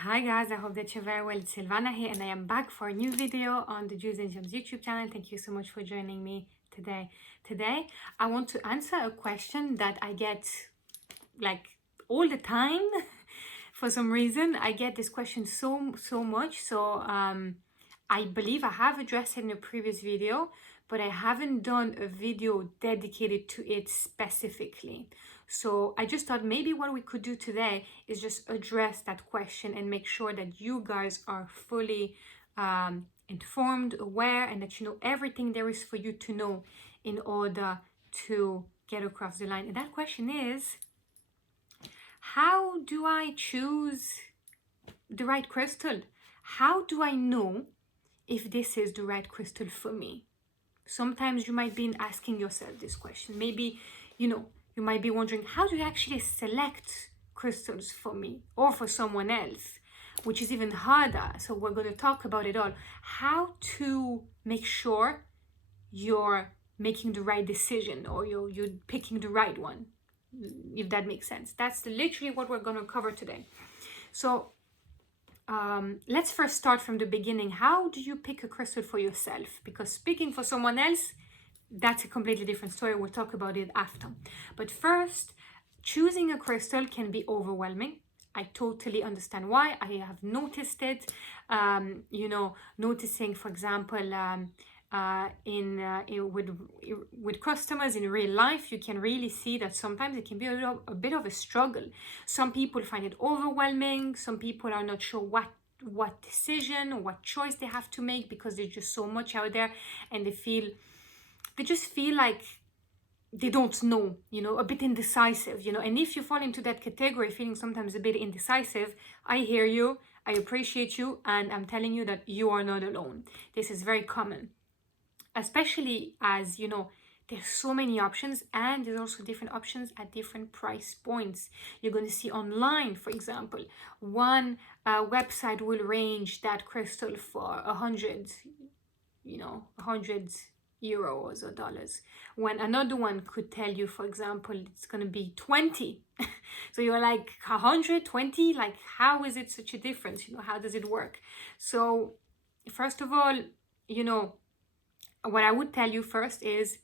Hi guys, I hope that you're very well. It's Sylvana here and I am back for a new video on the Jewels and Gems YouTube channel. Thank you so much for joining me today. Today, I want to answer a question that I get like all the time. For some reason, I get this question so much. So I believe I have addressed it in a previous video, but I haven't done a video dedicated to it specifically. So I just thought maybe what we could do today is just address that question and make sure that you guys are fully informed, aware, and that you know everything there is for you to know in order to get across the line. And that question is, how do I choose the right crystal? How do I know if this is the right crystal for me? Sometimes you might be asking yourself this question. Maybe, you might be wondering, how do you actually select crystals for me or for someone else? Which is even harder. So we're going to talk about it all. How to make sure you're making the right decision or you're picking the right one, if that makes sense. That's literally what we're going to cover today. So let's first start from the beginning. How do you pick a crystal for yourself? Because picking for someone else, that's a completely different story. We'll talk about it after. But first, choosing a crystal can be overwhelming. I totally understand why. I have noticed it. Noticing, for example, with customers in real life, you can really see that sometimes it can be a bit of a struggle. Some people find it overwhelming. Some people are not sure what decision or what choice they have to make because there's just so much out there, and they just feel like they don't know, a bit indecisive, and if you fall into that category, feeling sometimes a bit indecisive, I hear you, I appreciate you, and I'm telling you that you are not alone. This is very common, especially as, there's so many options, and there's also different options at different price points. You're going to see online, for example, one website will range that crystal for 100 euros or dollars, when another one could tell you, for example, it's going to be 20. So you're like, 120, like how is it such a difference? How does it work? So first of all, what I would tell you first is,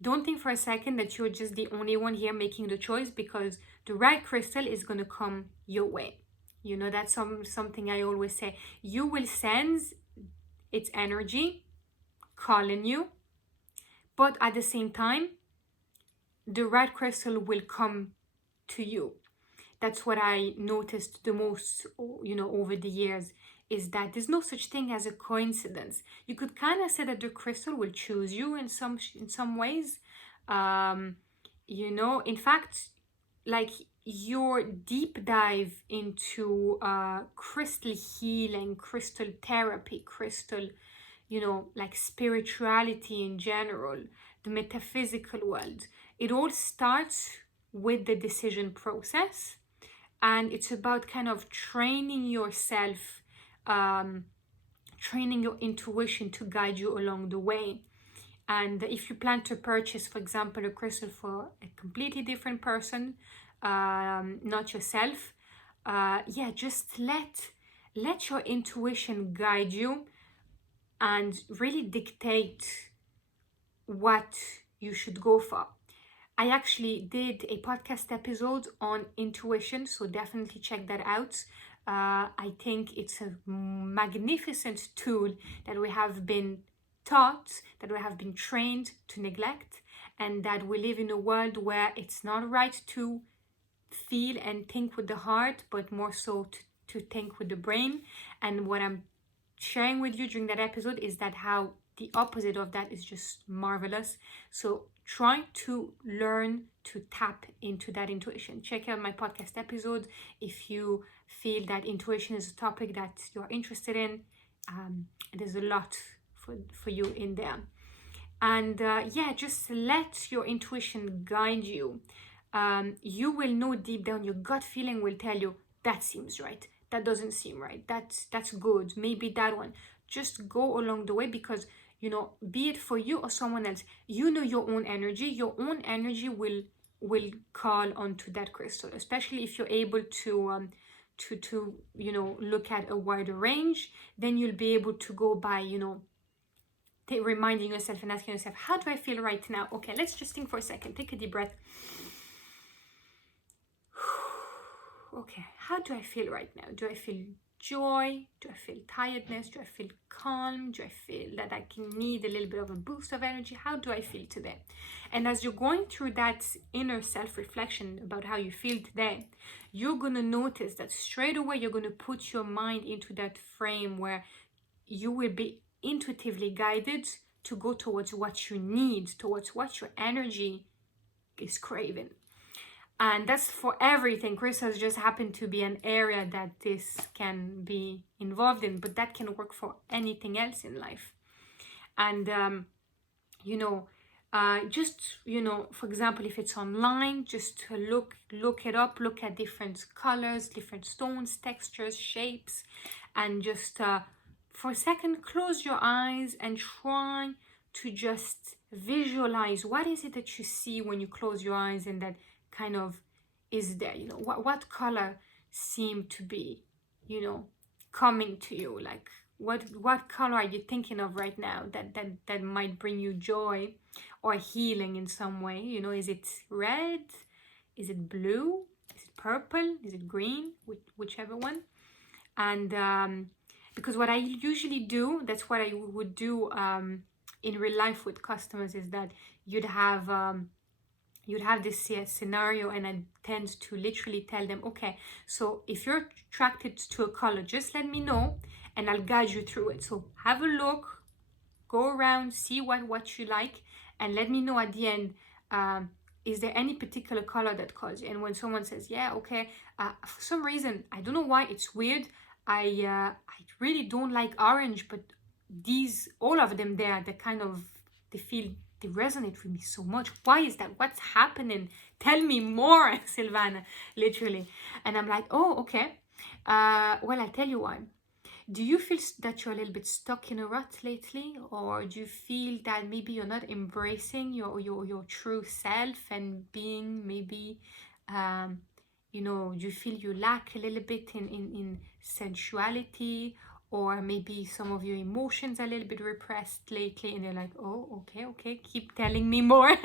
don't think for a second that you're just the only one here making the choice, because the right crystal is going to come your way. That's something I always say. You will sense its energy calling you, but at the same time, the right crystal will come to you. That's what I noticed the most, over the years, is that there's no such thing as a coincidence. You could kind of say that the crystal will choose you in some ways. In fact, like your deep dive into crystal healing, crystal therapy, crystal, like spirituality in general, the metaphysical world, it all starts with the decision process. And it's about kind of training yourself, training your intuition to guide you along the way. And if you plan to purchase, for example, a crystal for a completely different person, not yourself, just let your intuition guide you and really dictate what you should go for. I actually did a podcast episode on intuition, so definitely check that out. I think it's a magnificent tool that we have been taught, that we have been trained to neglect, and that we live in a world where it's not right to feel and think with the heart, but more so to think with the brain. And what I'm sharing with you during that episode is that how the opposite of that is just marvelous. So try to learn to tap into that intuition. Check out my podcast episode if you feel that intuition is a topic that you're interested in. There's a lot for you in there. And just let your intuition guide you. You will know deep down, your gut feeling will tell you, that seems right, that doesn't seem right, that's good, maybe that one. Just go along the way, because be it for you or someone else, your own energy will call onto that crystal, especially if you're able to to you know, look at a wider range, then you'll be able to go by, you know, reminding yourself and asking yourself, how do I feel right now? Okay, let's just think for a second. Take a deep breath. Okay, how do I feel right now? Do I feel joy? Do I feel tiredness? Do I feel calm? Do I feel that I can need a little bit of a boost of energy? How do I feel today? And as you're going through that inner self-reflection about how you feel today, you're going to notice that straight away you're going to put your mind into that frame where you will be intuitively guided to go towards what you need, towards what your energy is craving. And that's for everything. Crystals just happen to be an area that this can be involved in, but that can work for anything else in life. And you know, just, you know, for example, if it's online, just to look it up, look at different colors, different stones, textures, shapes, and just for a second, close your eyes and try to just visualize what is it that you see when you close your eyes, and that kind of is there, you know, what color seem to be, you know, coming to you, like what color are you thinking of right now that might bring you joy or healing in some way, you know? Is it red? Is it blue? Is it purple? Is it green? Whichever one. And because what I usually do, that's what I would do in real life with customers, is that you'd have this scenario, and I tend to literally tell them, okay, so if you're attracted to a color, just let me know and I'll guide you through it. So have a look, go around, see what you like, and let me know at the end, is there any particular color that calls you? And when someone says, yeah, okay, for some reason, I don't know why, it's weird, I really don't like orange, but these, all of them there, they resonate with me so much. Why is that? What's happening? Tell me more, Sylvana, literally. And I'm like, oh, okay. Well, I'll tell you why. Do you feel that you're a little bit stuck in a rut lately? Or do you feel that maybe you're not embracing your true self and being maybe, you know, do you feel you lack a little bit in sensuality? Or maybe some of your emotions are a little bit repressed lately, and they're like, oh, okay, keep telling me more.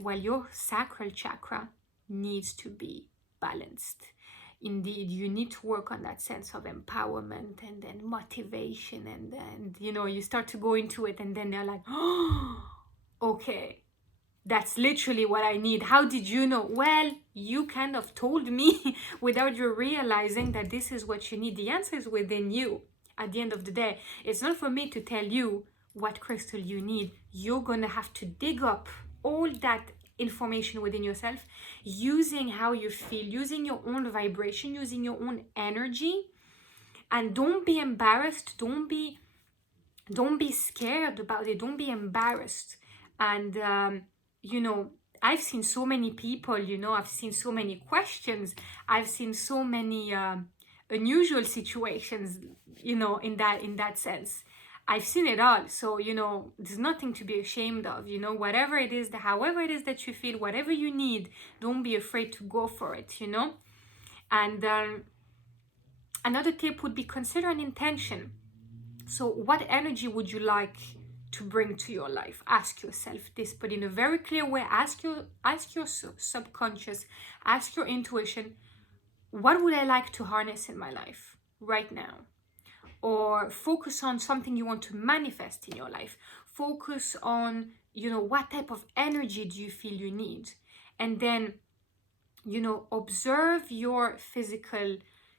Well, your sacral chakra needs to be balanced. Indeed, you need to work on that sense of empowerment and then motivation, and then, you know, you start to go into it, and then they're like, oh, okay, that's literally what I need. How did you know? Well, you kind of told me without you realizing that this is what you need. The answer is within you. At the end of the day, it's not for me to tell you what crystal you need. You're going to have to dig up all that information within yourself, using how you feel, using your own vibration, using your own energy. And don't be embarrassed. Don't be scared about it. Don't be embarrassed. And you know, I've seen so many people, you know, I've seen so many questions, I've seen so many unusual situations, you know, in that sense. I've seen it all. So, you know, there's nothing to be ashamed of, you know, whatever it is, however it is that you feel, whatever you need, don't be afraid to go for it, you know. And another tip would be consider an intention. So what energy would you like to bring to your life? Ask yourself this, but in a very clear way. Ask your subconscious, ask your intuition, what would I like to harness in my life right now? Or focus on something you want to manifest in your life. Focus on, you know, what type of energy do you feel you need? And then, you know, observe your physical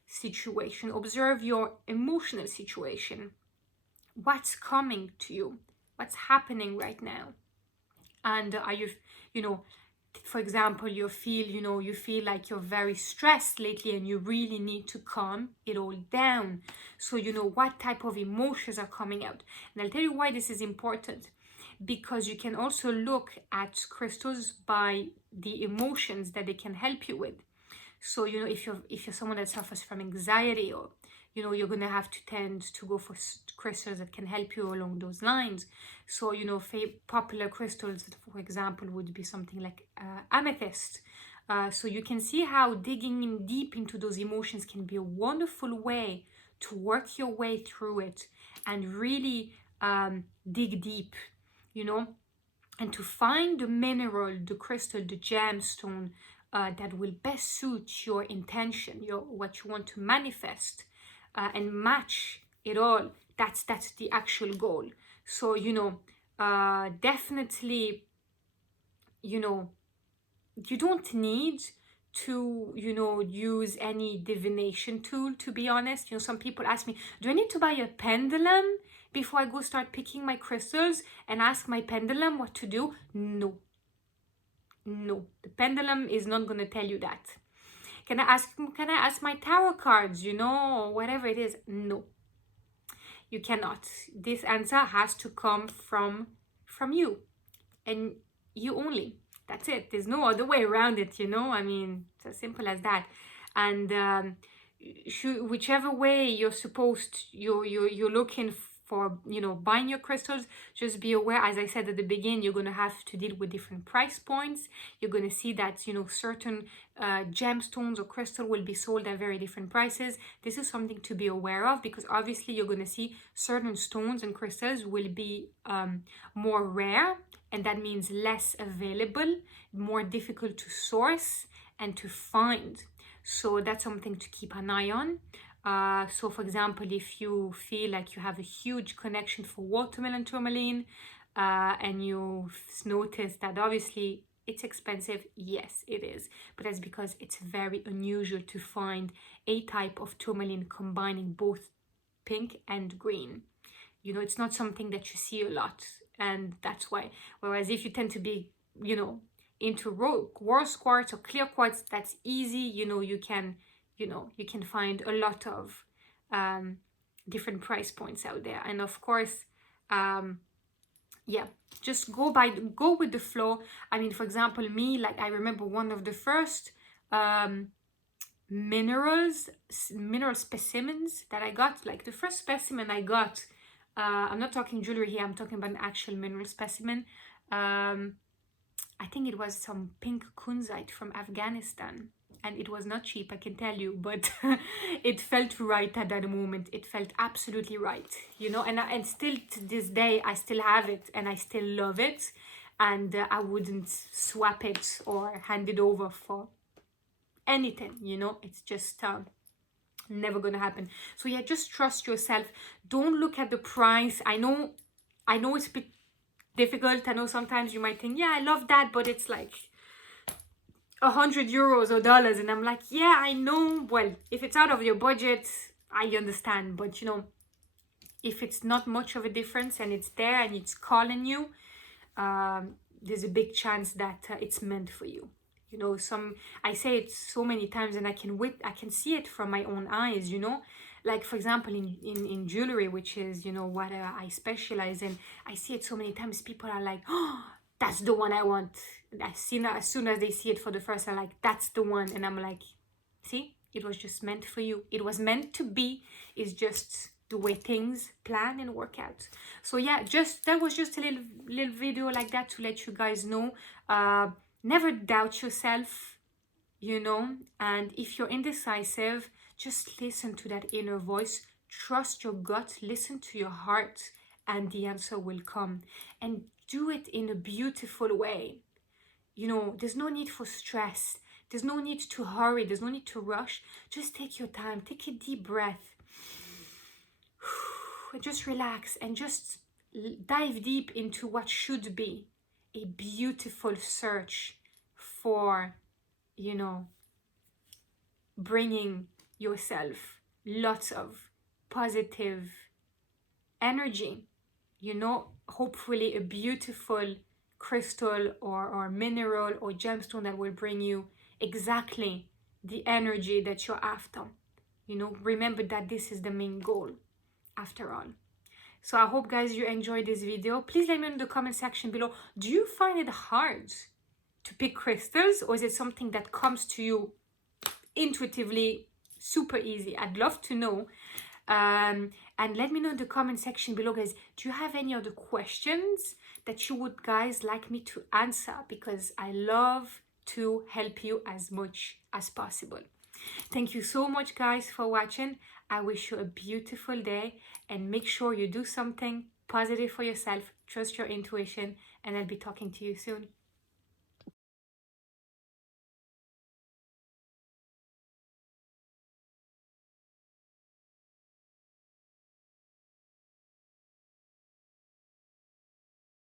situation, observe your emotional situation. What's coming to you? What's happening right now? And are you, you know, for example, you feel like you're very stressed lately, and you really need to calm it all down. So, you know, what type of emotions are coming out? And I'll tell you why this is important, because you can also look at crystals by the emotions that they can help you with. So, you know, if you're someone that suffers from anxiety, or, you know, you're going to have to tend to go for crystals that can help you along those lines. So, you know, popular crystals, for example, would be something like amethyst, So you can see how digging in deep into those emotions can be a wonderful way to work your way through it and really dig deep, you know, and to find the mineral, the crystal, the gemstone that will best suit your intention, what you want to manifest, and match it all. That's the actual goal. So, you know, definitely, you know, you don't need to, you know, use any divination tool, to be honest. You know, some people ask me, do I need to buy a pendulum before I go start picking my crystals and ask my pendulum what to do? No, the pendulum is not going to tell you that. Can I ask my tarot cards, you know, or whatever it is? No, you cannot. This answer has to come from you, and you only. That's it. There's no other way around it, you know. I mean, it's as simple as that. And whichever way you're looking for, you know, buying your crystals, just be aware, as I said at the beginning, you're going to have to deal with different price points. You're going to see that, you know, certain gemstones or crystal will be sold at very different prices. This is something to be aware of, because obviously you're going to see certain stones and crystals will be more rare, and that means less available, more difficult to source and to find. So that's something to keep an eye on. So for example, if you feel like you have a huge connection for watermelon tourmaline, and you've noticed that obviously it's expensive, yes, it is. But that's because it's very unusual to find a type of tourmaline combining both pink and green. You know, it's not something that you see a lot. And that's why. Whereas if you tend to be, you know, into rose quartz or clear quartz, that's easy. You know, you can find a lot of different price points out there. And of course, yeah, just go with the flow. I mean, for example, me, like, I remember one of the first mineral specimens that I got, like the first specimen I got, I'm not talking jewelry here, I'm talking about an actual mineral specimen. I think it was some pink kunzite from Afghanistan, and it was not cheap, I can tell you, but it felt right at that moment. It felt absolutely right, you know, and still to this day I still have it and I still love it, and I wouldn't swap it or hand it over for anything, you know. It's just never gonna happen. So yeah, just trust yourself. Don't look at the price. I know it's a bit difficult. I know sometimes you might think, yeah, I love that, but it's like 100 euros or dollars, and I'm like, yeah, I know. Well, if it's out of your budget, I understand, but you know, if it's not much of a difference and it's there and it's calling you, there's a big chance that it's meant for you. You know, I say it so many times, and I can see it from my own eyes, you know. Like, for example, in jewelry, which is, you know, what I specialize in, I see it so many times. People are like, oh, that's the one I want. As soon as they see it for the first time, like, that's the one. And I'm like, see, it was just meant for you. It was meant to be. It's just the way things plan and work out. So yeah, that was just a little video like that to let you guys know. Never doubt yourself, you know, and if you're indecisive, just listen to that inner voice, trust your gut, listen to your heart, and the answer will come. And do it in a beautiful way. You know, there's no need for stress, there's no need to hurry, there's no need to rush. Just take your time, take a deep breath, and just relax, and just dive deep into what should be a beautiful search for, you know, bringing yourself lots of positive energy, you know, hopefully a beautiful crystal or mineral or gemstone that will bring you exactly the energy that you're after. You know, remember that this is the main goal after all. So I hope, guys, you enjoyed this video. Please let me know in the comment section below, do you find it hard to pick crystals, or is it something that comes to you intuitively, super easy? I'd love to know. And let me know in the comment section below, guys, do you have any other questions that you would guys like me to answer? Because I love to help you as much as possible. Thank you so much, guys, for watching. I wish you a beautiful day, and make sure you do something positive for yourself. Trust your intuition, and I'll be talking to you soon.